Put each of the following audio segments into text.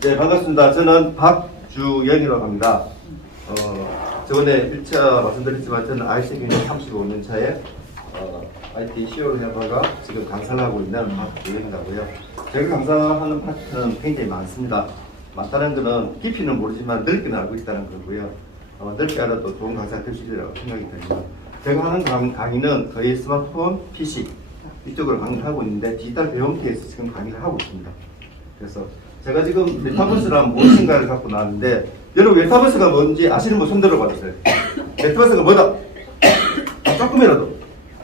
네, 반갑습니다. 저는 박주영이라고 합니다. 저번에 1차 말씀드렸지만 저는 IC 경력 35년 차에 IT CEO를 해다가 지금 강사를 하고 있는 박주영이라고요. 제가 강사하는 파트는 굉장히 많습니다. 많다는 것은 깊이는 모르지만 넓게는 알고 있다는 거고요. 넓게 알아도 좋은 강사가 될 수 있리라고 생각이 듭니다. 제가 하는 강의는 거의 스마트폰, PC 이쪽으로 강의를 하고 있는데 디지털 배움기에서 지금 강의를 하고 있습니다. 그래서 제가 지금 메타버스란 무엇인가를 갖고 나왔는데 여러분 메타버스가 뭔지 아시는 분 손 들어봐주세요. 메타버스가 뭐다? 조금이라도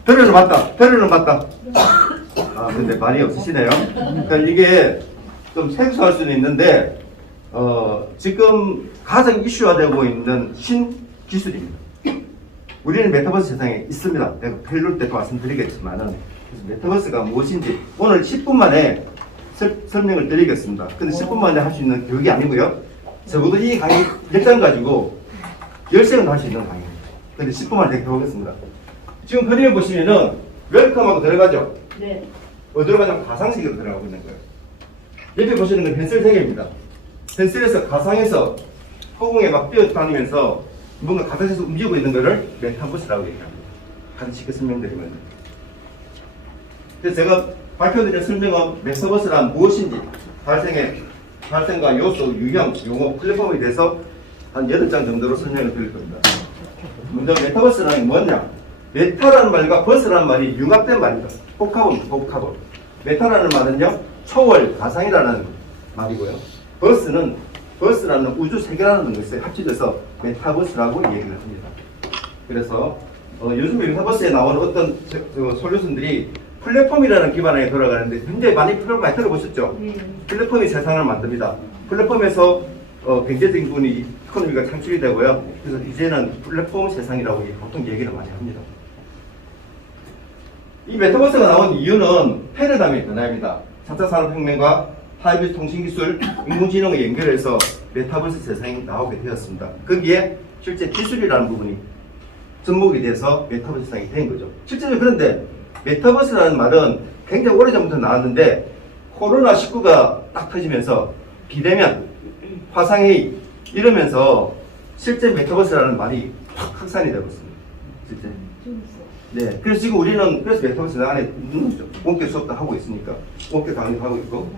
별로는 맞다. 별로는 맞다. 근데 말이 없으시네요. 그러니까 이게 좀 생소할 수는 있는데 지금 가장 이슈화되고 있는 신기술입니다. 우리는 메타버스 세상에 있습니다. 내가 펠룰 때도 말씀드리겠지만은 메타버스가 무엇인지 오늘 10분 만에 설명을 드리겠습니다. 근데 10분 만에 할 수 있는 교육이 아니고요. 적어도 이 강의 10장 가지고 10시간 할 수 있는 강의입니다. 근데 10분 만에 해보겠습니다. 지금 그림을 보시면은 웰컴하고 들어가죠? 네. 어디로 가냐면 가상세계로 들어가고 있는 거예요. 옆에 보시는 건 펜슬 세계입니다. 펜슬에서 가상에서 허공에 막 뛰어다니면서 뭔가 가상에서 움직이고 있는 것을 메타버스라고 얘기합니다. 가장 쉽게 설명드리면. 그래서 제가 발표드린 설명은 메타버스란 무엇인지 발생과 요소, 유형, 용어, 플랫폼에 대해서 한 8장 정도로 설명을 드릴 겁니다. 먼저 메타버스란 뭐냐? 메타라는 말과 버스라는 말이 융합된 말입니다. 복합은. 메타라는 말은요, 초월, 가상이라는 말이고요. 버스라는 우주 세계라는 것에 합쳐져서 메타버스라고 얘기를 합니다. 그래서 요즘에 메타버스에 나오는 어떤 솔루션들이 플랫폼이라는 기반에 돌아가는데 굉장히 많이 들어보셨죠? 플랫폼이 세상을 만듭니다. 플랫폼에서 경제적인 부분이 이코노미가 창출이 되고요. 그래서 이제는 플랫폼 세상이라고 보통 얘기를 많이 합니다. 이 메타버스가 나온 이유는 패러다임의 변화입니다. 4차 산업혁명과 하이브리드 통신기술, 인공지능을 연결해서 메타버스 세상이 나오게 되었습니다. 거기에 실제 기술이라는 부분이 접목이 돼서 메타버스 세상이 된 거죠. 실제로 그런데 메타버스라는 말은 굉장히 오래전부터 나왔는데 코로나19가 딱 터지면서 비대면, 화상회의 이러면서 실제 메타버스라는 말이 확 확산이 되고 있습니다. 실제. 네. 그래서 지금 우리는 그래서 메타버스 안에 있는 거죠. 원격 수업도 하고 있으니까. 원격 강의도 하고 있고.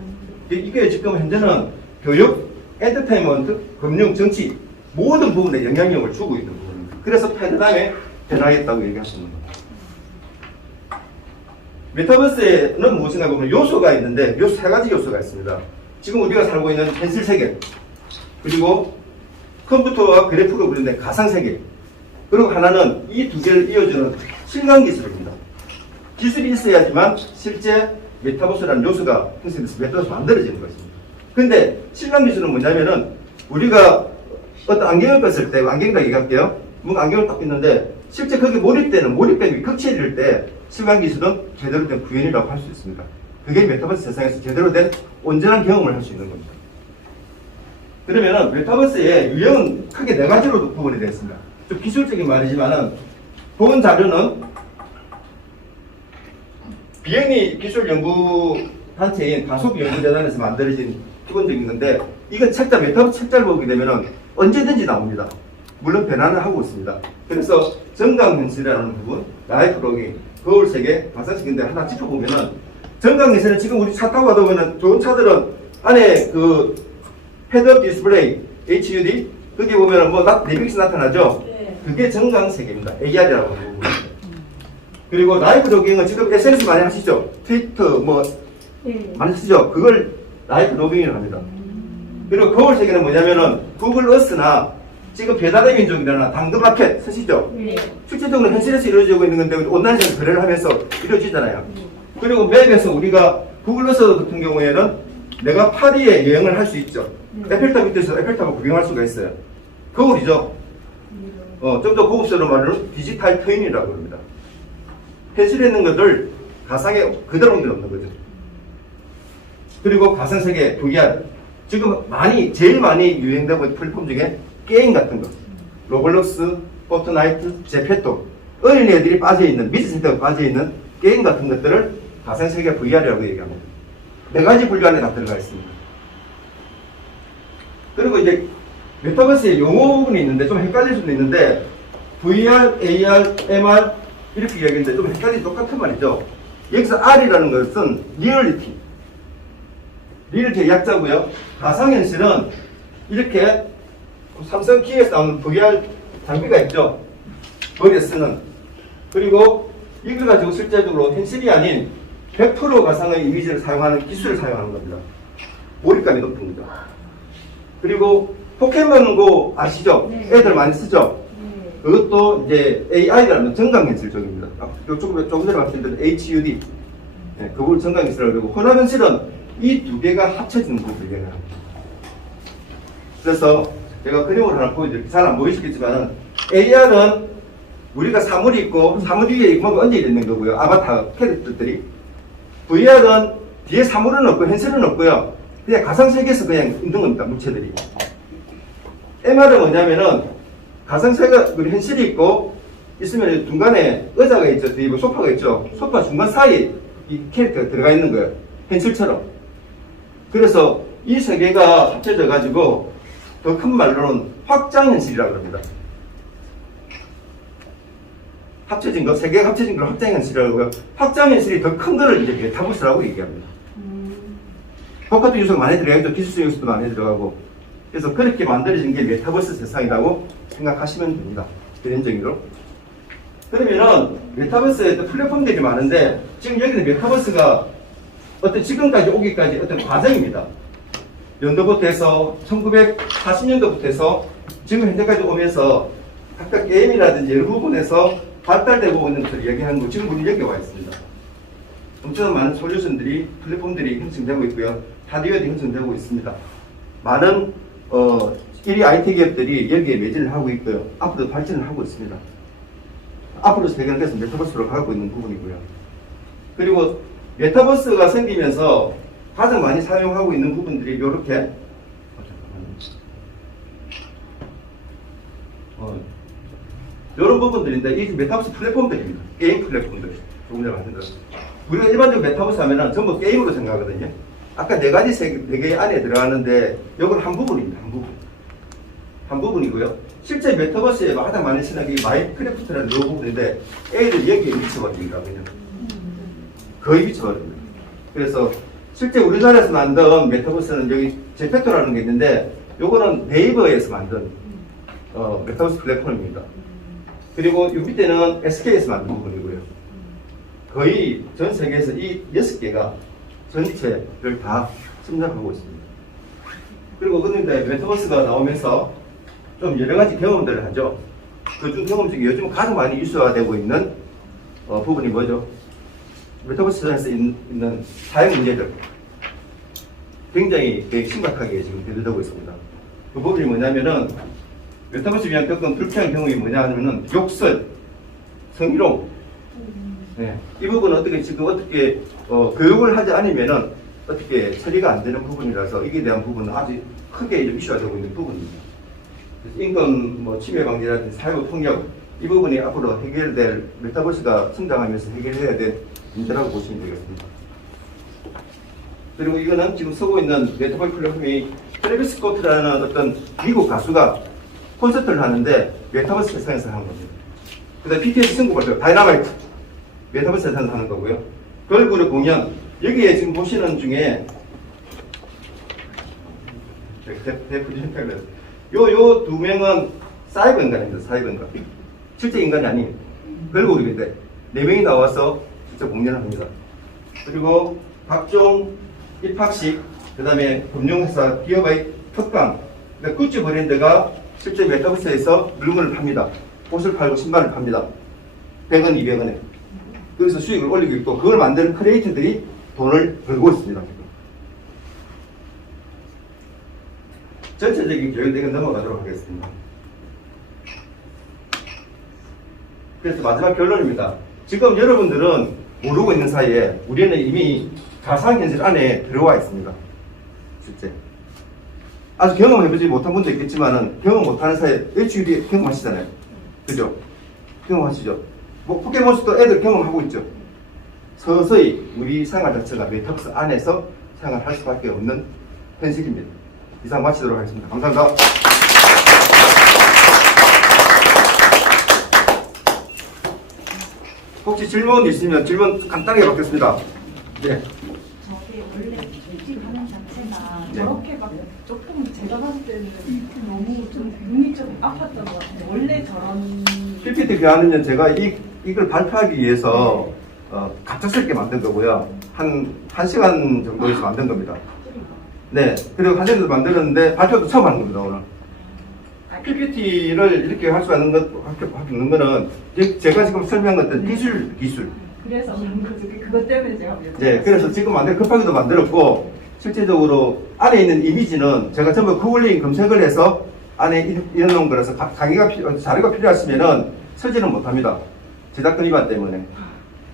이게 지금 현재는 교육, 엔터테인먼트, 금융, 정치 모든 부분에 영향력을 주고 있는 부분입니다. 그래서 패러다임에 변화했다고 얘기하시는 겁니다. 메타버스에는 무엇인가 보면 요소가 있는데 요 3가지 요소가 있습니다. 지금 우리가 살고 있는 현실 세계, 그리고 컴퓨터와 그래프가 그리는 가상세계, 그리고 하나는 이 2개를 이어주는 실감 기술입니다. 기술이 있어야지만 실제 메타버스라는 요소가 형성돼서 메타버스가 만들어지는 것입니다. 근데 실감 기술은 뭐냐면은 우리가 어떤 안경을 꼈을 때, 안경이라고 얘기할게요. 뭔가 안경을 딱 꼈는데 실제 거기 몰입감이 극치해질 때 실감 기술은 제대로 된 구현이라고 할 수 있습니다. 그게 메타버스 세상에서 제대로 된 온전한 경험을 할 수 있는 겁니다. 그러면은 메타버스의 유형은 크게 4가지로 구분이 되어 있습니다. 좀 기술적인 말이지만은 본 자료는 비영리 기술연구 단체인 가속연구재단에서 만들어진 기본적인 건데 이건 메타버스 책자를 보게 되면은 언제든지 나옵니다. 물론 변화는 하고 있습니다. 그래서 정강현실이라는 부분, 라이프 로깅, 거울세계, 가상세계인데 하나 짚어보면은 정강현실은 지금 우리 차 타고 가다 보면은 좋은 차들은 안에 그 헤드업 디스플레이, HUD 거기 보면은 뭐 내비게이션 나타나죠? 그게 정강세계입니다. AR이라고 하는 부분. 그리고 라이프 로깅은 지금 SNS 많이 하시죠? 트위터 많이 쓰죠? 그걸 라이프 로깅이라고 합니다. 그리고 거울세계는 뭐냐면은 구글 어스나 지금 배달의 민족이나 당근마켓 쓰시죠? 실질적으로 현실에서 이루어지고 있는 건데 온라인에서 거래를 하면서 이루어지잖아요. 그리고 맵에서 우리가 구글 어스 같은 경우에는 내가 파리에 여행을 할 수 있죠. 에펠탑 밑에서 에펠탑을 구경할 수가 있어요. 거울이죠. 좀 더 고급스러운 말로 디지털 트윈이라고 합니다. 현실에 있는 것을 가상에 그대로 옮겨놓는 거죠. 그리고 가상세계 VR. 지금 제일 많이 유행되고 있는 플랫폼 중에 게임 같은 거. 로블록스, 포트나이트, 제페토. 어린애들이 빠져있는, 미지센터가 빠져있는 게임 같은 것들을 가상세계 VR이라고 얘기합니다. 4가지 분류 안에 다 들어가 있습니다. 그리고 이제 메타버스의 용어 부분이 있는데 좀 헷갈릴 수도 있는데 VR, AR, MR 이렇게 이야기했는데 좀 헷갈리기 똑같은 말이죠. 여기서 R이라는 것은 리얼리티. 리얼리티의 약자고요. 가상현실은 이렇게 삼성 키에서 나오는 VR 장비가 있죠. 머리에 쓰는. 그리고 이걸 가지고 실제적으로 현실이 아닌 100% 가상의 이미지를 사용하는 기술을 사용하는 겁니다. 몰입감이 높은 거죠. 그리고 포켓몬고 아시죠? 네. 애들 많이 쓰죠? 네. 그것도 이제 AI라는 정강현실 쪽입니다. 조금 전에 말씀드린 HUD. 네, 그걸 정강현실이라고 그러고, 혼합현실은 이 두 개가 합쳐지는 부분을 얘기합니다. 그래서 제가 그림을 하나 보여드릴게요. 잘 안 보이시겠지만은, AR은 우리가 사물이 있고, 사물 위에 뭔가 얹어 있는 거고요. 아바타 캐릭터들이. VR은 뒤에 사물은 없고, 현실은 없고요. 그냥 가상세계에서 그냥 있는 겁니다. 물체들이. MR은 뭐냐면은, 가상세계, 우리 현실이 있고, 있으면 중간에 의자가 있죠. 뒤에 뭐 소파가 있죠. 소파 중간 사이에 이 캐릭터가 들어가 있는 거예요. 현실처럼. 그래서 이 세 개가 합쳐져 가지고 더 큰 말로는 확장현실이라고 합니다. 합쳐진 거, 세 개가 합쳐진 걸 확장현실이라고 하고요. 확장현실이 더 큰 거를 이제 메타버스라고 얘기합니다. 복합적 요소가 많이 들어가고 기술적 요소도 많이 들어가고, 그래서 그렇게 만들어진 게 메타버스 세상이라고 생각하시면 됩니다. 개인적으로. 그러면은 메타버스에 플랫폼들이 많은데, 지금 여기는 메타버스가 어떤 지금까지 오기까지 어떤 과정입니다. 연도부터 해서 1940년도부터 해서 지금 현재까지 오면서 각각 게임이라든지 여러 부분에서 발달되고 있는 것을 얘기하는 거, 지금 우리 여기 와 있습니다. 엄청난 많은 솔루션들이, 플랫폼들이 형성되고 있고요. 하드웨어도 형성되고 있습니다. 많은 1위 IT 기업들이 여기에 매진을 하고 있고요. 앞으로도 발전을 하고 있습니다. 앞으로 세계는 계속 메타버스로 가고 있는 부분이고요. 그리고 메타버스가 생기면서 가장 많이 사용하고 있는 부분들이 이렇게 이런 부분들인데, 이 메타버스 플랫폼들입니다. 게임 플랫폼들. 조금 전에 말씀드렸습니다. 우리가 일반적으로 메타버스 하면은 전부 게임으로 생각하거든요. 아까 네 가지 네 개 안에 들어가는데, 이건 한 부분입니다. 한 부분. 한 부분이고요. 실제 메타버스에 가장 많이 쓰는 게 마인크래프트라는 이 부분인데, 애들 여기에 미쳐버립니다. 그냥. 거의 미쳐버립니다. 그래서 실제 우리나라에서 만든 메타버스는 여기 제페토라는 게 있는데, 요거는 네이버에서 만든 메타버스 플랫폼입니다. 그리고 이 밑에는 SK에서 만든 부분이고요. 거의 전 세계에서 이 6개가 전체를 다 침략하고 있습니다. 그리고 그런데 메타버스가 나오면서 좀 여러 가지 경험들을 하죠. 그중 경험 중에 요즘 가장 많이 이슈화되고 있는 부분이 뭐죠? 메타버스 시장에서 있는 사회 문제들. 굉장히 심각하게 지금 대두되고 있습니다. 그 부분이 뭐냐면은, 메타버스 위한 겪은 불쾌한 경험이 뭐냐 하면은, 욕설, 성희롱. 네. 이 부분은 어떻게 교육을 하지 않으면은 어떻게 처리가 안 되는 부분이라서, 이게 대한 부분은 아주 크게 이슈화되고 있는 부분입니다. 그래서 인권 침해 방지라든지 사회 통역, 이 부분이 앞으로 해결될, 메타버스가 성장하면서 해결해야 될 문제라고 보시면 되겠습니다. 그리고 이거는 지금 쓰고 있는 메타버스 플랫폼이 트래비스 스코트라는 어떤 미국 가수가 콘서트를 하는데 메타버스 세상에서 하는 겁니다. 그 다음에 BTS 승부가 다이너마이트 메타버스 세상에서 하는 거고요. 걸그룹 공연, 여기에 지금 보시는 중에 요 두 명은 사이버 인간입니다. 사이버 인간. 실제 인간이 아닌 걸그룹인데 4명이 나와서 직접 공연을 합니다. 그리고 각종 입학식, 그 다음에 금융회사 기업의 특강, 그러니까 굿즈 브랜드가 실제 메타버스에서 물건을 팝니다. 옷을 팔고 신발을 팝니다. 100원, 200원에. 거기서 수익을 올리고 있고, 그걸 만드는 크리에이터들이 돈을 벌고 있습니다. 전체적인 교육에 넘어가도록 하겠습니다. 그래서 마지막 결론입니다. 지금 여러분들은 모르고 있는 사이에 우리는 이미 가상현실 안에 들어와 있습니다. 실제. 아직 경험해보지 못한 분도 있겠지만은, 경험 못하는 사이에 HUD 경험하시잖아요. 그죠? 경험하시죠? 뭐, 포켓몬스터 애들 경험하고 있죠? 서서히 우리 생활 자체가 메타버스 안에서 생활할 수밖에 없는 현실입니다. 이상 마치도록 하겠습니다. 감사합니다. 혹시 질문 있으면 질문 간단하게 받겠습니다. 네. 저게 원래 조직하는 자체가 네. 저렇게 막 조금 제가 봤을 때는 너무 좀 눈이 좀 아팠던 것 같아요. 원래 저런 PPT 교환은요, 제가 이걸 발표하기 위해서 갑작스럽게 만든 거고요. 한 1시간 정도에서 만든 겁니다. 네. 그리고 1시간 정도 만들었는데 발표도 처음 하는 겁니다, 오늘. PPT를 이렇게 할 수 있는 거는 제가 지금 설명한 것들 기술. 그래서 그런 거죠. 그것 때문에 제가 네, 그래서 지금 급하게도 만들었고, 실제적으로 안에 있는 이미지는 제가 전부 구글링 검색을 해서 안에 이어놓은 거라서 자료가 필요하시면은 설치는 못합니다. 저작권 위반 때문에.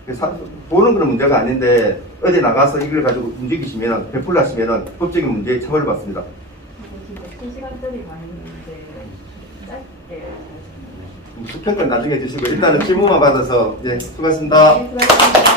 그래서 보는 건 문제가 아닌데, 어디 나가서 이걸 가지고 움직이시면, 배풀 하시면은 법적인 문제에 처벌을 받습니다. 지금 3시간짜리 많이 있는데 짧게 수평권 나중에 주시고, 일단은 질문만 받아서, 네, 수고하셨습니다. 수고하셨습니다.